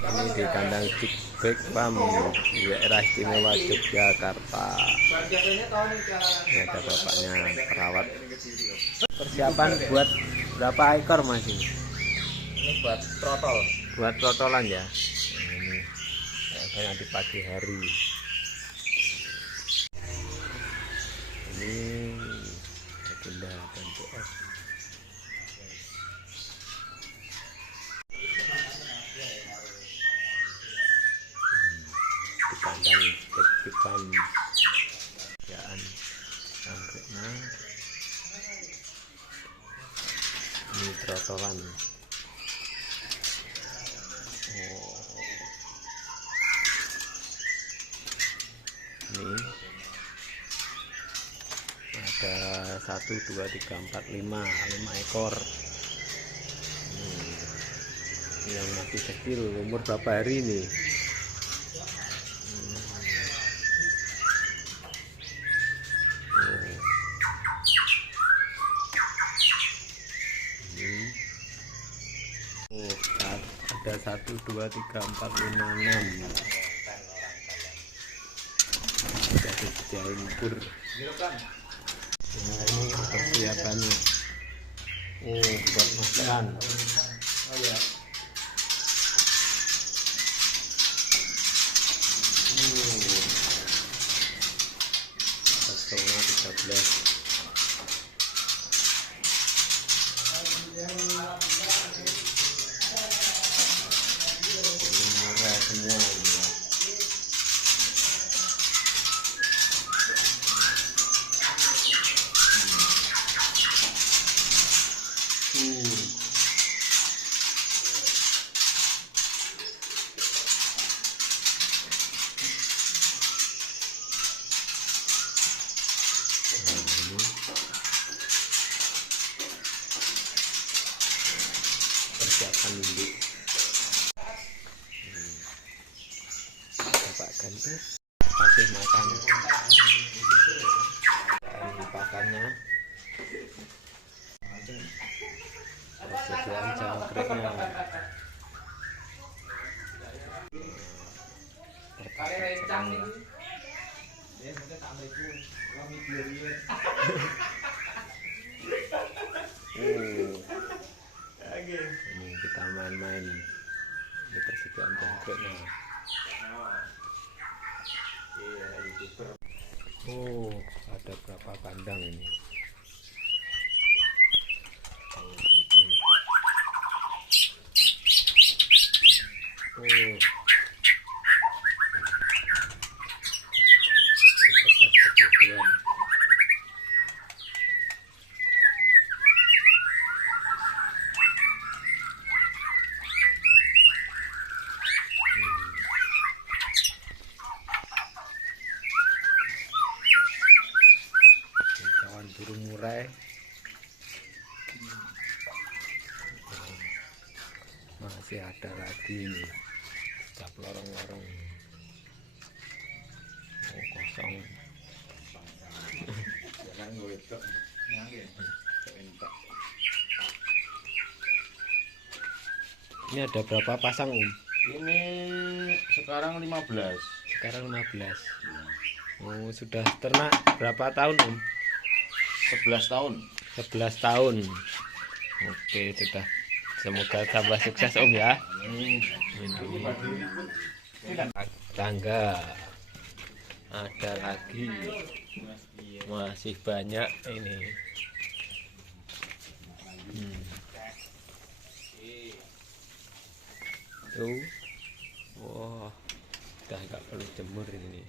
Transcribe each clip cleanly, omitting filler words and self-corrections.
Ini di kandang Cikbek Farm, daerah istimewa Yogyakarta. Ini ada bapaknya perawat. Persiapan buat berapa ekor mas ini? Ini buat trotol. Buat trotolan ya. Ini nanti pagi hari. Ini Bunda dan PS. Di kandang Cikbek Farm, kerjaan anggreknya. Ini trotolan. Ini ada 1, 2, 3, 4, 5 ekor. Ini yang masih kecil, umur berapa hari ini? Ada 1, 2, 3, 4, 5, 6. Jadi jaring kur. Nah, ini persiapannya. Buat makan. Oh ya. Setengah 13. Murah semua ini. Persiapan dulu. Bapak ganti kasih makan. Ini pakannya. Persediaan jangkriknya. Ini kita main-main. Ini persediaan jangkriknya. Ada berapa kandang ini? Burung murai. Masih ada lagi ini. Cap lorong-lorong. Kosong. Ini ada berapa pasang Ini sekarang 15. Sekarang 15. Sudah ternak berapa tahun 11 tahun. 11 tahun. Oke, sudah. Semoga tambah sukses ya. Tangga ada lagi, masih banyak ini. Tuh, wah, udah nggak perlu jemur ini.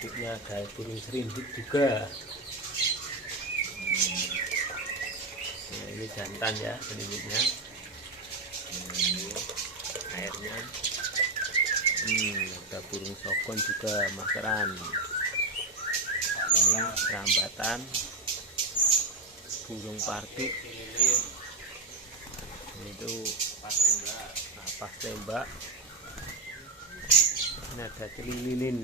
Hidupnya ada burung serinduk juga. jantan ya selimutnya. Airnya. Ada burung sokon juga masteran. Ini rambatan burung parkit. Ini tuh pas tembak. Ini ada celilin.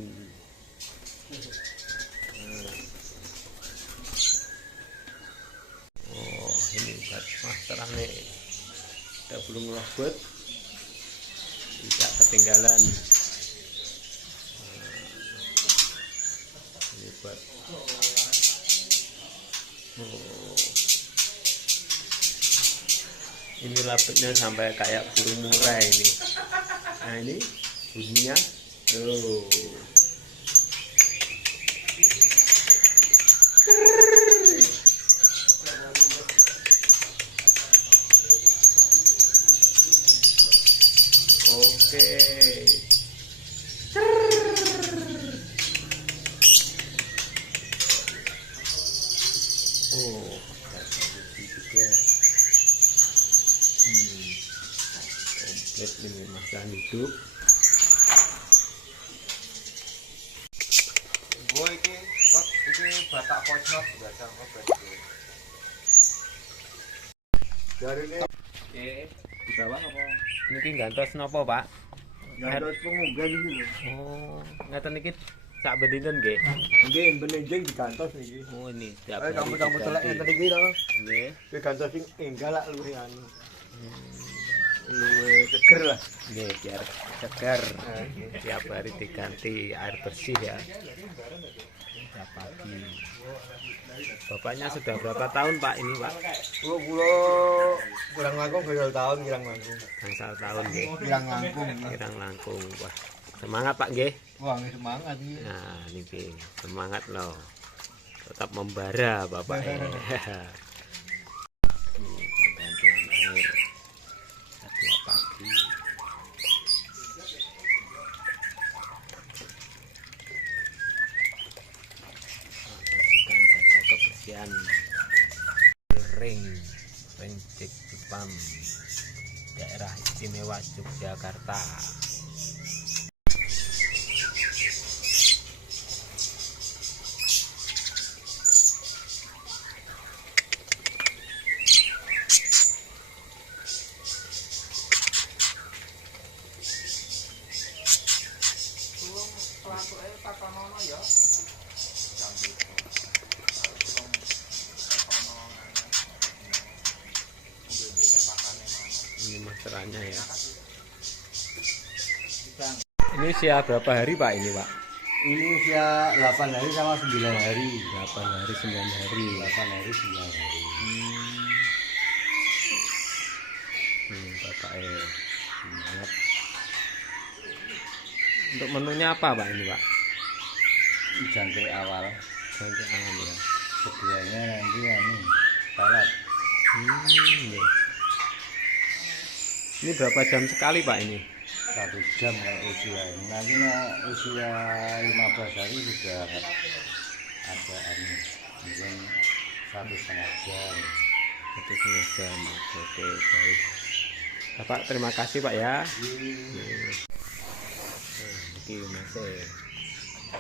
Oh, ini buat masteran nih. Ada burung lovebird, tidak ketinggalan. Ini buat ini lapetnya sampai kayak burung murai ini. Nah ini bunyinya oke. Oh, juga. Komplit ini masalah hidup. Gue iki batak kocok gajah apa dari ini. Oke, di bawah apa? Niki gantos napa, Pak? Gantos pengunggan iki lho. Oh, ngeten niki sak bedinten nggih. Nggih, benenjing digantos niki. Oh, ini tiap Ayo hari kamu telek diganti. ngeten iki to. Nggih. Iki gantos sing enggal lak luwih anu. Luwih seger lah. Nggih, biar segar. Tiap hari diganti air bersih ya. Tiap pagi. Bapaknya sudah berapa tahun, Pak, ini, Pak? Kula kurang langkung gagal tahun kirang langkung. Gangsal tahun nggih. Kirang langkung. Kirang langkung. Wah, semangat, Pak, nggih. Wah, semangat iki. Nah, niki semangat loh. Tetap membara, Bapak. Ini penggantian air setiap pagi. Bersihkan, jaga kebersihan ring cek Jepang daerah istimewa Yogyakarta. Ini masterannya ya. Ini usia berapa hari, Pak, ini, Pak? Ini usia 8 hari sama 9 hari. 8 hari 9 hari. 8 hari 9 hari. Bapak semangat. Untuk menunya apa, Pak, ini, Pak? Jangkrik awal. Jangkrik awal ya. Keduanya nanti anu salad. Iya. Ini berapa jam sekali, Pak, ini? 1 jam kalau usia. Nanti usia 15 hari sudah ada anu mungkin 1,5 jam. 1,5 jam. Oke, baik. Bapak, terima kasih, Pak, ya. Ini masih.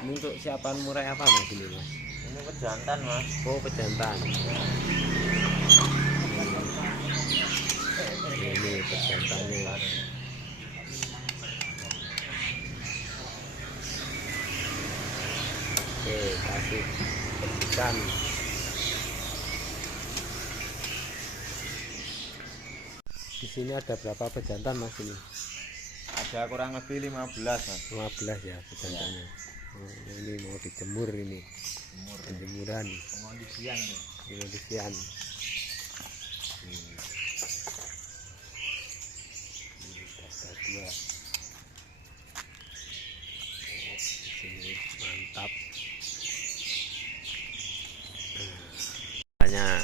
Ini untuk siapaan murai apa, Mas, ini, Mas? Ini pejantan, Mas. Oh, pejantan. Ini pejantannya. Oke, kasih bersihkan. Di sini ada berapa pejantan, Mas, ini? Ada kurang lebih 15, Mas. 15 ya pejantannya. Oh, ini mau dijemur ini. Penjemuran. Pengondisian nih. Pengondisian. Ada 2. Di sini mantap. Banyak.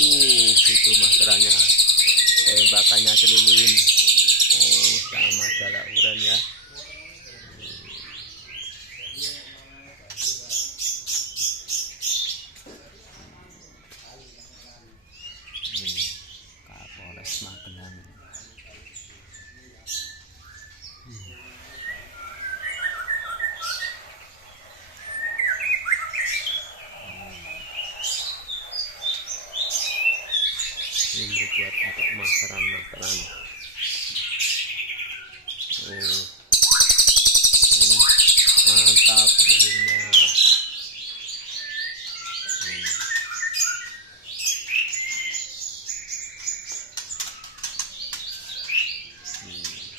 Itu masterannya. Tembakannya celilin. Oh, sama jalak uran ya. buat untuk masteran. Mantap bentuknya.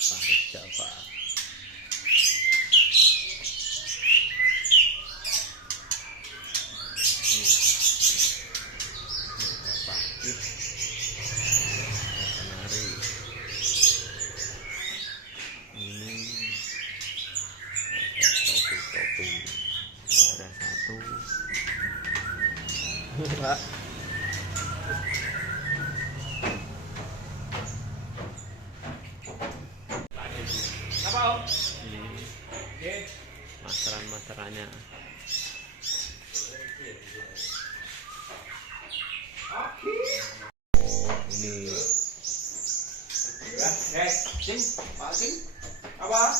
Paris Java. Ada satu Pak. Apa Om? Masterannya ini Guys, Cing, Pak Cing. Apa?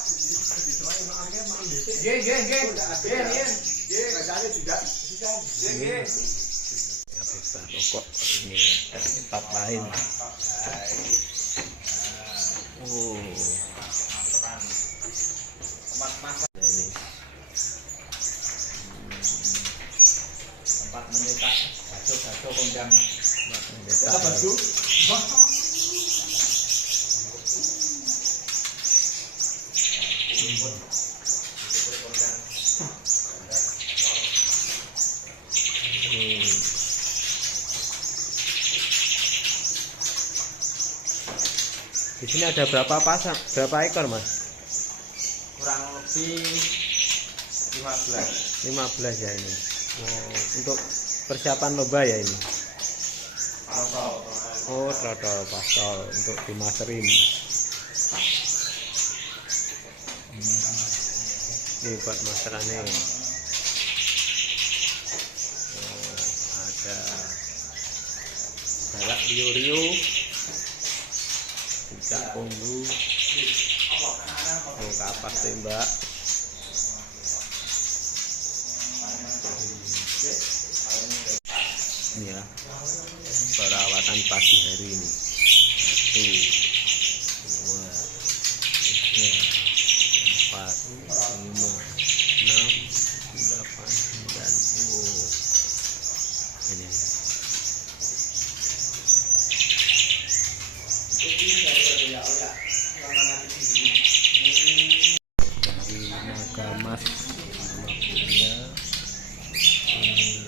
ya bebas rokok ini dari tempat lain. Ya ini Tempat mencetak baju kondang. mencetak Baju. Di sini ada berapa ekor Mas? Kurang lebih 15. 15 ya ini. Untuk persiapan lomba ya ini. Trotol pastel untuk dimasterin. Ini buat masterannya. Ada balak rio, puncak ungu, kapas tembak. Ini ya perawatan pagi hari ini. 1, 2, 3, 4, 5, 6, 8, 9. Ini dari naga emas sama punya ini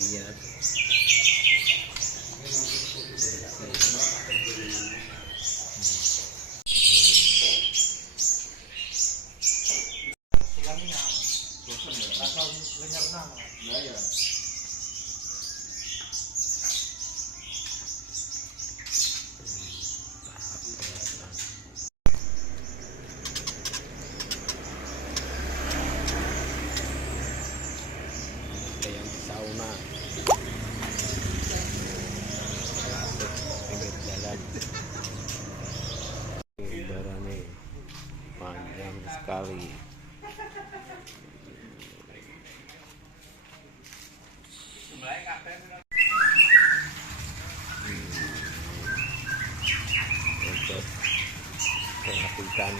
lihat yang sauna pinggir jalan. Udaranya panjang sekali. Untuk perhatikan